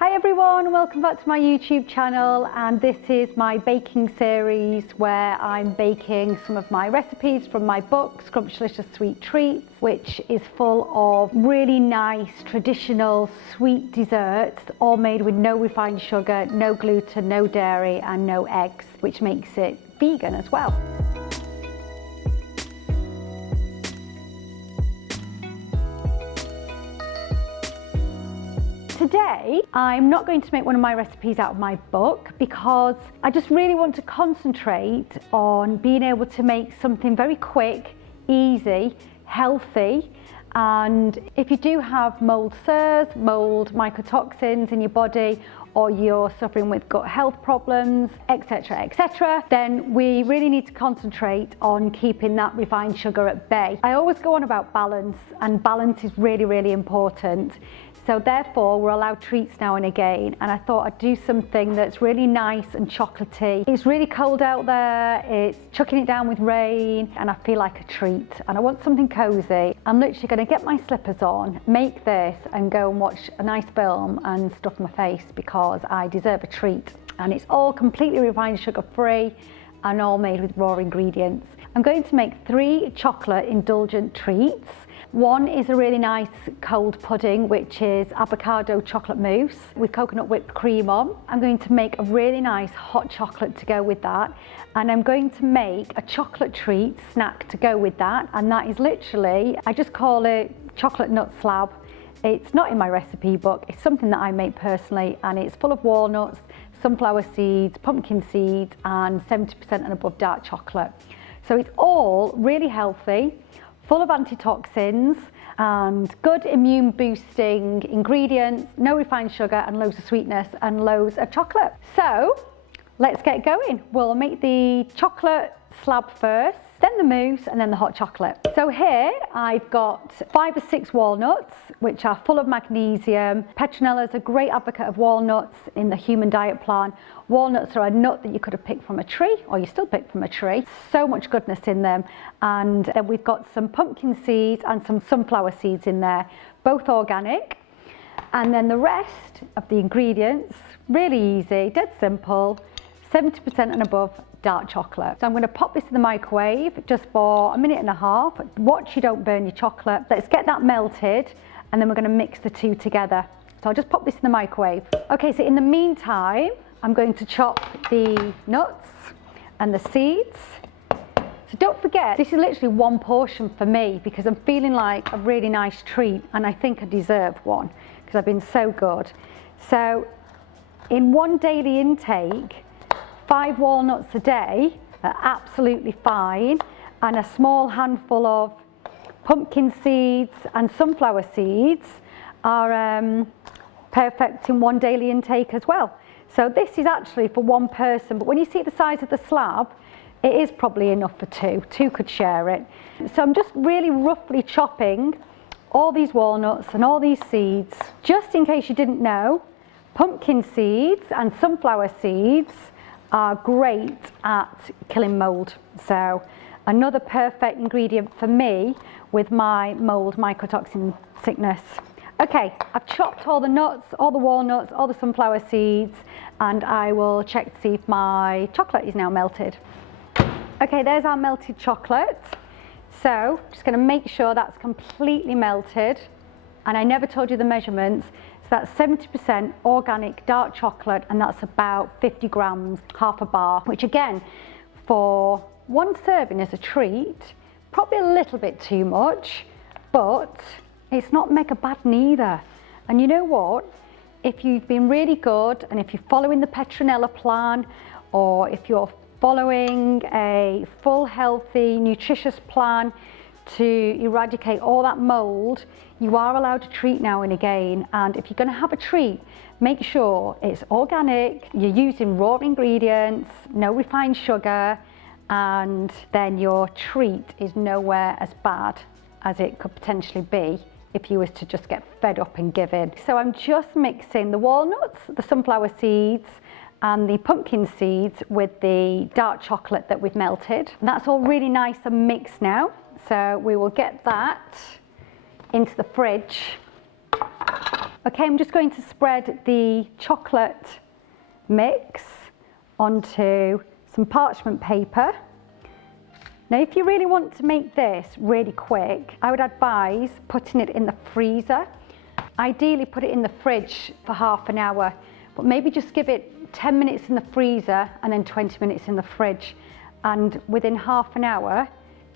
Hi everyone, welcome back to my YouTube channel, and this is my baking series where I'm baking some of my recipes from my book Scrumptious Sweet Treats, which is full of really nice traditional sweet desserts, all made with no refined sugar, no gluten, no dairy and no eggs, which makes it vegan as well. Today, I'm not going to make one of my recipes out of my book because I just really want to concentrate on being able to make something very quick, easy, healthy. And if you do have mold sores, mold mycotoxins in your body, or you're suffering with gut health problems, etc., then we really need to concentrate on keeping that refined sugar at bay. I always go on about balance, and balance is really, really important. So therefore, we're allowed treats now and again, and I thought I'd do something that's really nice and chocolatey. It's really cold out there, it's chucking it down with rain, and I feel like a treat, and I want something cozy. I'm literally going to get my slippers on, make this, and go and watch a nice film and stuff my face because I deserve a treat. And it's all completely refined sugar free and all made with raw ingredients. I'm going to make 3 chocolate indulgent treats. One is a really nice cold pudding, which is avocado chocolate mousse with coconut whipped cream on. I'm going to make a really nice hot chocolate to go with that. And I'm going to make a chocolate treat snack to go with that. And that is literally, I just call it chocolate nut slab. It's not in my recipe book. It's something that I make personally, and it's full of walnuts, sunflower seeds, pumpkin seeds, and 70% and above dark chocolate. So it's all really healthy, full of antitoxins and good immune boosting ingredients, no refined sugar and loads of sweetness and loads of chocolate. So let's get going. We'll make the chocolate slab first, then the mousse, and then the hot chocolate. So here I've got 5 or 6 walnuts, which are full of magnesium. Petronella is a great advocate of walnuts in the human diet plan. Walnuts are a nut that you could have picked from a tree, or you still pick from a tree. So much goodness in them. And then we've got some pumpkin seeds and some sunflower seeds in there, both organic. And then the rest of the ingredients, really easy, dead simple, 70% and above dark chocolate. So I'm going to pop this in the microwave just for 1.5 minutes. Watch you don't burn your chocolate. Let's get that melted, and then we're going to mix the two together. So I'll just pop this in the microwave. Okay, so in the meantime, I'm going to chop the nuts and the seeds. So don't forget, this is literally one portion for me because I'm feeling like a really nice treat, and I think I deserve one because I've been so good. So in one daily intake, 5 walnuts a day are absolutely fine, and a small handful of pumpkin seeds and sunflower seeds are perfect in one daily intake as well. So this is actually for one person, but when you see the size of the slab, it is probably enough for 2. 2 could share it. So I'm just really roughly chopping all these walnuts and all these seeds. Just in case you didn't know, pumpkin seeds and sunflower seeds are great at killing mold. So another perfect ingredient for me with my mold mycotoxin sickness. Okay, I've chopped all the nuts, all the walnuts, all the sunflower seeds, and I will check to see if my chocolate is now melted. Okay, there's our melted chocolate. So just going to make sure that's completely melted. And I never told you the measurements. That's 70% organic dark chocolate, and that's about 50 grams, half a bar, which again, for one serving as a treat, probably a little bit too much, but it's not mega bad neither. And you know what? If you've been really good, and if you're following the Petronella plan, or if you're following a full, healthy, nutritious plan to eradicate all that mold, you are allowed to treat now and again. And if you're going to have a treat, make sure it's organic, you're using raw ingredients, no refined sugar, and then your treat is nowhere as bad as it could potentially be if you was to just get fed up and give in. So I'm just mixing the walnuts, the sunflower seeds, and the pumpkin seeds with the dark chocolate that we've melted. And that's all really nice and mixed now. So we will get that into the fridge Okay, I'm just going to spread the chocolate mix onto some parchment paper. Now, if you really want to make this really quick, I would advise putting it in the freezer. Ideally, put it in the fridge for half an hour, but maybe just give it 10 minutes in the freezer and then 20 minutes in the fridge. And within half an hour,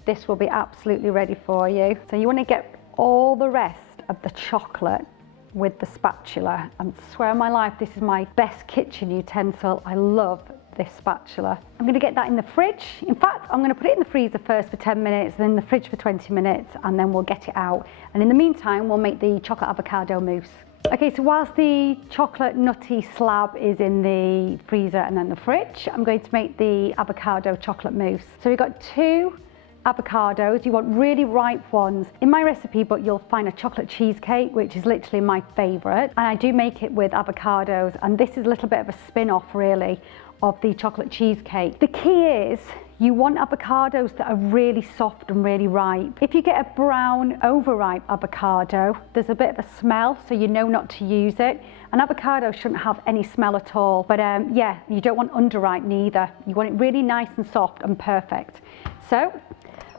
this will be absolutely ready for you. So you want to get all the rest of the chocolate with the spatula. I swear on my life, this is my best kitchen utensil. I love this spatula. I'm going to get that in the fridge. In fact, I'm going to put it in the freezer first for 10 minutes, then in the fridge for 20 minutes, and then we'll get it out. And in the meantime, we'll make the chocolate avocado mousse. Okay, so whilst the chocolate nutty slab is in the freezer and then the fridge, I'm going to make the avocado chocolate mousse. So we've got 2 avocados. You want really ripe ones. In my recipe book, you'll find a chocolate cheesecake, which is literally my favorite. And I do make it with avocados. And this is a little bit of a spin-off, really, of the chocolate cheesecake. The key is you want avocados that are really soft and really ripe. If you get a brown, overripe avocado, there's a bit of a smell, so you know not to use it. An avocado shouldn't have any smell at all. But yeah, you don't want underripe neither. You want it really nice and soft and perfect. So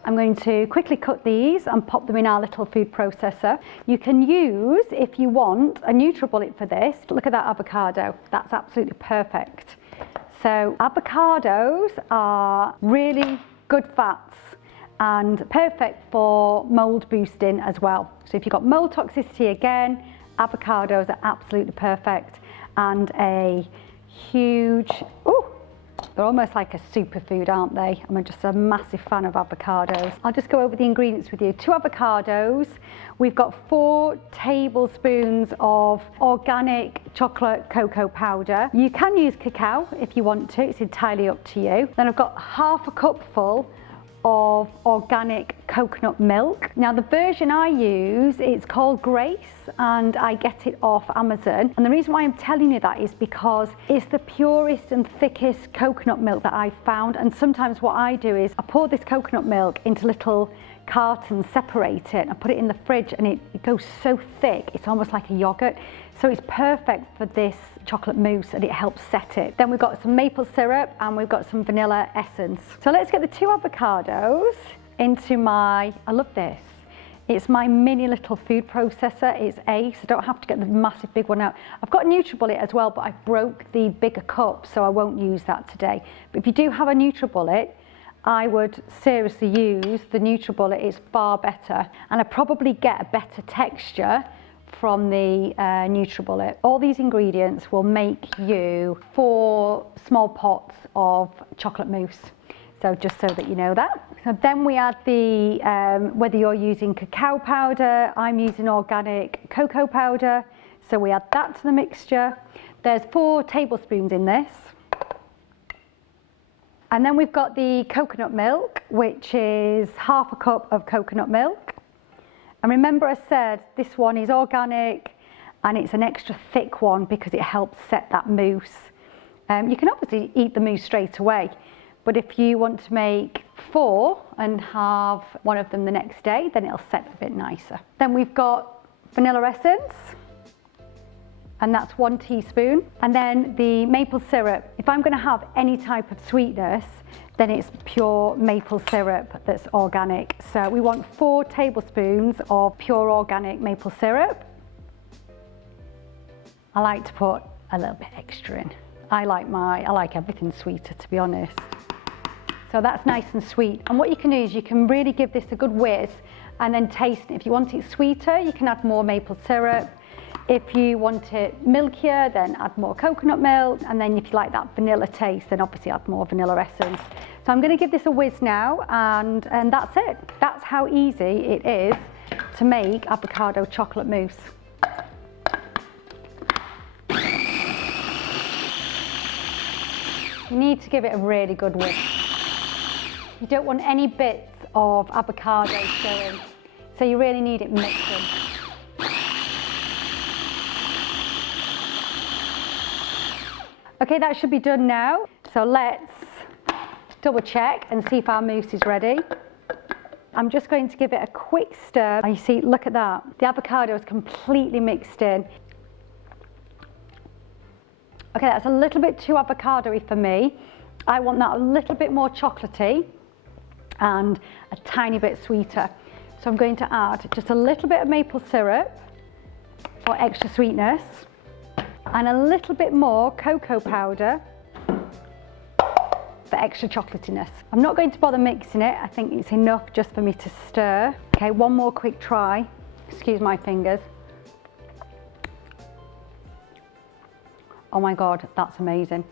I'm going to quickly cut these and pop them in our little food processor. You can use, if you want, a NutriBullet for this. Look at that avocado. That's absolutely perfect. So avocados are really good fats and perfect for mold boosting as well. So if you've got mold toxicity again, avocados are absolutely perfect. And a huge, they're almost like a superfood, aren't they? I'm just a massive fan of avocados. I'll just go over the ingredients with you. 2 avocados. We've got 4 tablespoons of organic chocolate cocoa powder. You can use cacao if you want to. It's entirely up to you. Then I've got half a cupful of organic coconut milk. Now the version I use, it's called Grace and I get it off Amazon. And the reason why I'm telling you that is because it's the purest and thickest coconut milk that I've found. And sometimes what I do is I pour this coconut milk into little cartons, separate it and put it in the fridge, and it goes so thick, it's almost like a yogurt. So it's perfect for this chocolate mousse and it helps set it. Then we've got some maple syrup and we've got some vanilla essence. So let's get the 2 avocados into my, I love this, it's my mini little food processor. It's Ace, I don't have to get the massive big one out. I've got a NutriBullet as well, but I broke the bigger cup, so I won't use that today. But if you do have a NutriBullet, I would seriously use the NutriBullet. It's far better, and I probably get a better texture from the NutriBullet. All these ingredients will make you 4 small pots of chocolate mousse. So just so that you know that. So then we add the, whether you're using cacao powder, I'm using organic cocoa powder. So we add that to the mixture. There's 4 tablespoons in this. And then we've got the coconut milk, which is half a cup of coconut milk. And remember I said this one is organic and it's an extra thick one because it helps set that mousse. You can obviously eat the mousse straight away, but if you want to make 4 and have one of them the next day, then it'll set a bit nicer. Then we've got vanilla essence, and that's 1 teaspoon. And then the maple syrup. If I'm going to have any type of sweetness, then it's pure maple syrup that's organic. So we want 4 tablespoons of pure organic maple syrup. I like to put a little bit extra in. I like everything sweeter, to be honest. So that's nice and sweet. And what you can do is you can really give this a good whiz and then taste it. If you want it sweeter, you can add more maple syrup. If you want it milkier, then add more coconut milk. And then if you like that vanilla taste, then obviously add more vanilla essence. So I'm going to give this a whiz now, and that's it. That's how easy it is to make avocado chocolate mousse. You need to give it a really good whisk. You don't want any bits of avocado showing, so you really need it mixing. Okay, that should be done now. So let's double check and see if our mousse is ready. I'm just going to give it a quick stir. And you see, look at that. The avocado is completely mixed in. Okay, that's a little bit too avocado-y for me. I want that a little bit more chocolatey and a tiny bit sweeter. So I'm going to add just a little bit of maple syrup for extra sweetness and a little bit more cocoa powder for extra chocolatiness. I'm not going to bother mixing it. I think it's enough just for me to stir. Okay, one more quick try. Excuse my fingers. Oh my God, that's amazing.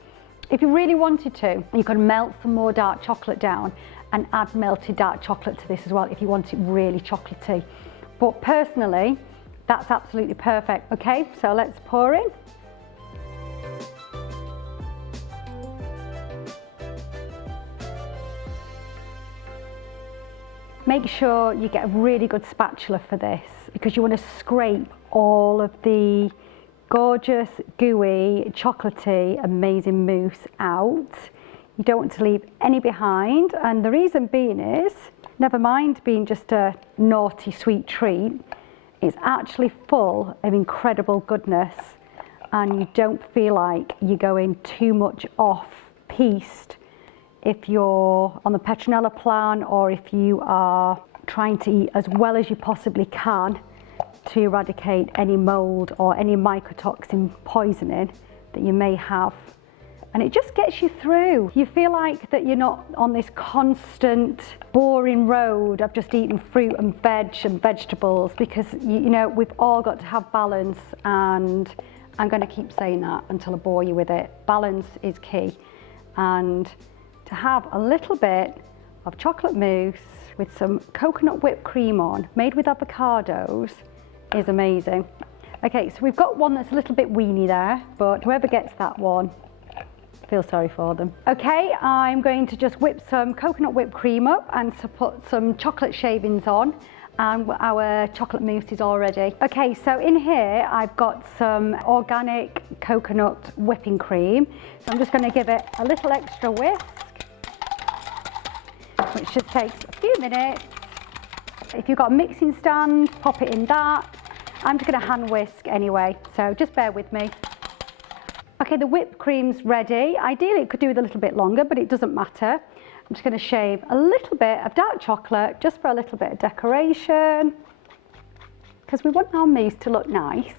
If you really wanted to, you could melt some more dark chocolate down and add melted dark chocolate to this as well if you want it really chocolatey. But personally, that's absolutely perfect. Okay, so let's pour in. Make sure you get a really good spatula for this because you want to scrape all of the gorgeous, gooey, chocolatey, amazing mousse out. You don't want to leave any behind, and the reason being is, never mind being just a naughty sweet treat, it's actually full of incredible goodness and you don't feel like you're going too much off-piste if you're on the Petronella plan or if you are trying to eat as well as you possibly can to eradicate any mold or any mycotoxin poisoning that you may have. And it just gets you through. You feel like that you're not on this constant boring road of just eating fruit and veg and vegetables, because you know we've all got to have balance, and I'm going to keep saying that until I bore you with it. Balance is key, and to have a little bit of chocolate mousse with some coconut whipped cream on, made with avocados, is amazing. Okay, so we've got one that's a little bit weeny there, but whoever gets that one, feel sorry for them. Okay, I'm going to just whip some coconut whipped cream up and to put some chocolate shavings on, and our chocolate mousse is all ready. Okay, so in here I've got some organic coconut whipping cream. So I'm just going to give it a little extra whisk, which just takes a few minutes. If you've got a mixing stand, pop it in that. I'm just going to hand whisk anyway, so just bear with me. Okay, the whipped cream's ready. Ideally it could do with a little bit longer, but it doesn't matter. I'm just going to shave a little bit of dark chocolate just for a little bit of decoration, because we want our mousse to look nice,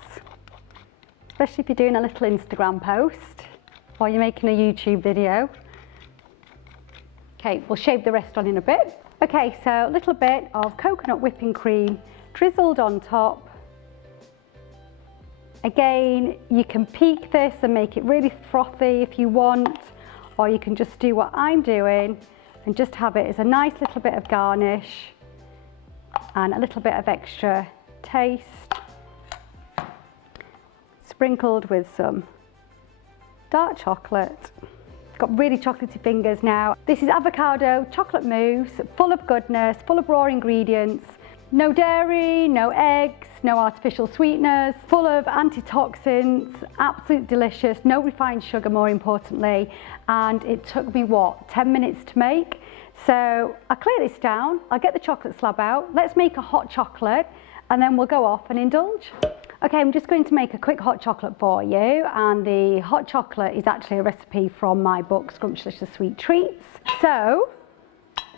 especially if you're doing a little Instagram post or you're making a YouTube video. Okay, we'll shave the rest on in a bit. Okay, so a little bit of coconut whipping cream drizzled on top. Again, you can peak this and make it really frothy if you want, or you can just do what I'm doing and just have it as a nice little bit of garnish and a little bit of extra taste, sprinkled with some dark chocolate. Got really chocolatey fingers now. This is avocado chocolate mousse, full of goodness, full of raw ingredients. No dairy, no eggs, no artificial sweeteners, full of antitoxins, absolutely delicious, no refined sugar more importantly, and it took me, 10 minutes to make. So I'll clear this down, I'll get the chocolate slab out, let's make a hot chocolate, and then we'll go off and indulge. Okay, I'm just going to make a quick hot chocolate for you, and the hot chocolate is actually a recipe from my book, Scrumptious Sweet Treats. So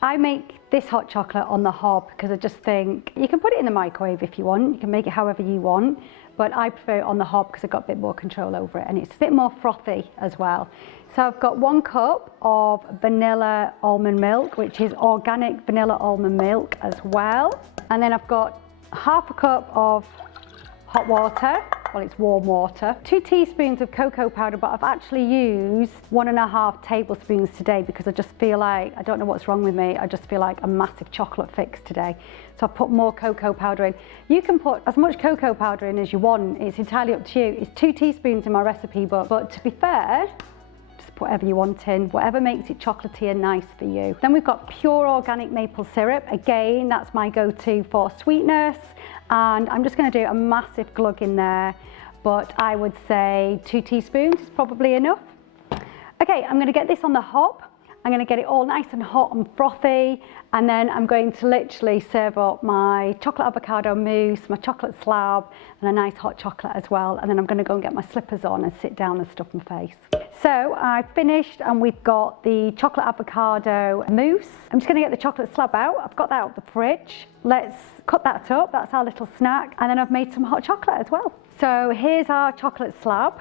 I make this hot chocolate on the hob because I just think you can put it in the microwave if you want, you can make it however you want, but I prefer it on the hob because I've got a bit more control over it and it's a bit more frothy as well. So I've got 1 cup of vanilla almond milk, which is organic vanilla almond milk as well, and then I've got half a cup of hot water, well it's warm water, 2 teaspoons of cocoa powder, but I've actually used 1.5 tablespoons today because I just feel like, I don't know what's wrong with me, I just feel like a massive chocolate fix today. So I put more cocoa powder in. You can put as much cocoa powder in as you want, it's entirely up to you. It's 2 teaspoons in my recipe book, but to be fair, just put whatever you want in, whatever makes it chocolatey and nice for you. Then we've got pure organic maple syrup. Again, that's my go-to for sweetness. And I'm just going to do a massive glug in there, but I would say 2 teaspoons is probably enough. Okay, I'm going to get this on the hob I'm going to get it all nice and hot and frothy, and then I'm going to literally serve up my chocolate avocado mousse, my chocolate slab, and a nice hot chocolate as well. And then I'm going to go and get my slippers on and sit down and stuff my face. So I've finished, and we've got the chocolate avocado mousse. I'm just going to get the chocolate slab out. I've got that out of the fridge. Let's cut that up. That's our little snack. And then I've made some hot chocolate as well. So here's our chocolate slab.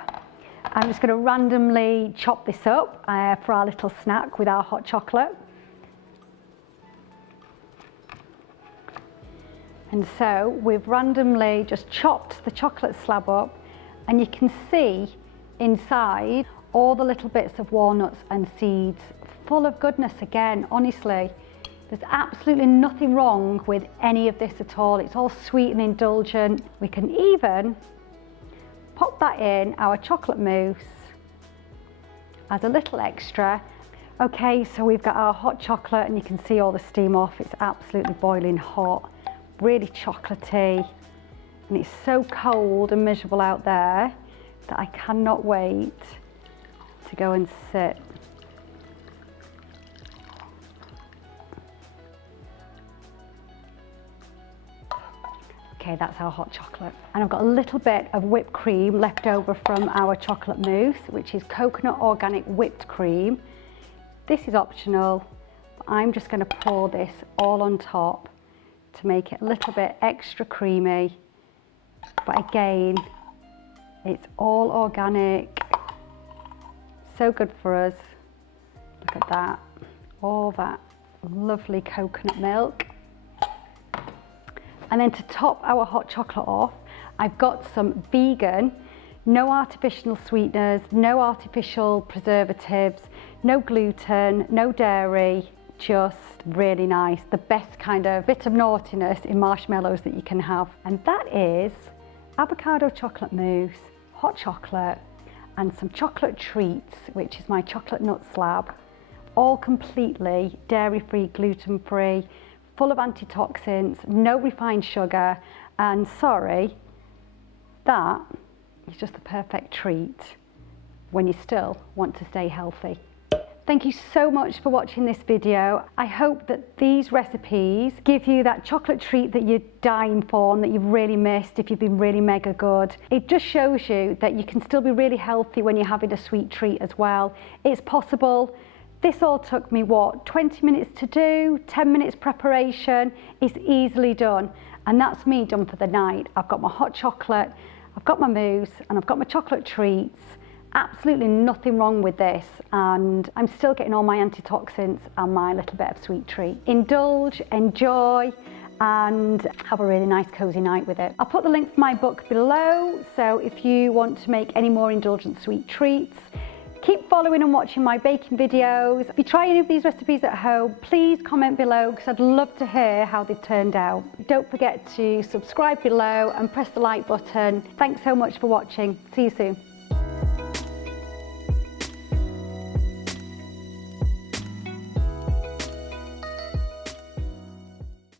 I'm just going to randomly chop this up for our little snack with our hot chocolate. And so we've randomly just chopped the chocolate slab up, and you can see inside all the little bits of walnuts and seeds, full of goodness again. Honestly, there's absolutely nothing wrong with any of this at all. It's all sweet and indulgent. We can even pop that in our chocolate mousse as a little extra. Okay, so we've got our hot chocolate, and you can see all the steam off. It's absolutely boiling hot, really chocolatey, and it's so cold and miserable out there that I cannot wait to go and sit. Okay, that's our hot chocolate. And I've got a little bit of whipped cream left over from our chocolate mousse, which is coconut organic whipped cream. This is optional, but I'm just going to pour this all on top to make it a little bit extra creamy. But again, it's all organic, so good for us. Look at that, all that lovely coconut milk. And then to top our hot chocolate off, I've got some vegan, no artificial sweeteners, no artificial preservatives, no gluten, no dairy, just really nice. The best kind of bit of naughtiness in marshmallows that you can have. And that is avocado chocolate mousse, hot chocolate, and some chocolate treats, which is my chocolate nut slab, all completely dairy-free, gluten-free, full of antitoxins, no refined sugar, and sorry, that is just the perfect treat when you still want to stay healthy. Thank you so much for watching this video. I hope that these recipes give you that chocolate treat that you're dying for and that you've really missed if you've been really mega good. It just shows you that you can still be really healthy when you're having a sweet treat as well. It's possible. This all took me, 20 minutes to do, 10 minutes preparation. It's easily done. And that's me done for the night. I've got my hot chocolate, I've got my mousse, and I've got my chocolate treats. Absolutely nothing wrong with this. And I'm still getting all my antitoxins and my little bit of sweet treat. Indulge, enjoy, and have a really nice cozy night with it. I'll put the link for my book below. So if you want to make any more indulgent sweet treats, keep following and watching my baking videos. If you try any of these recipes at home, please comment below because I'd love to hear how they've turned out. Don't forget to subscribe below and press the like button. Thanks so much for watching. See you soon.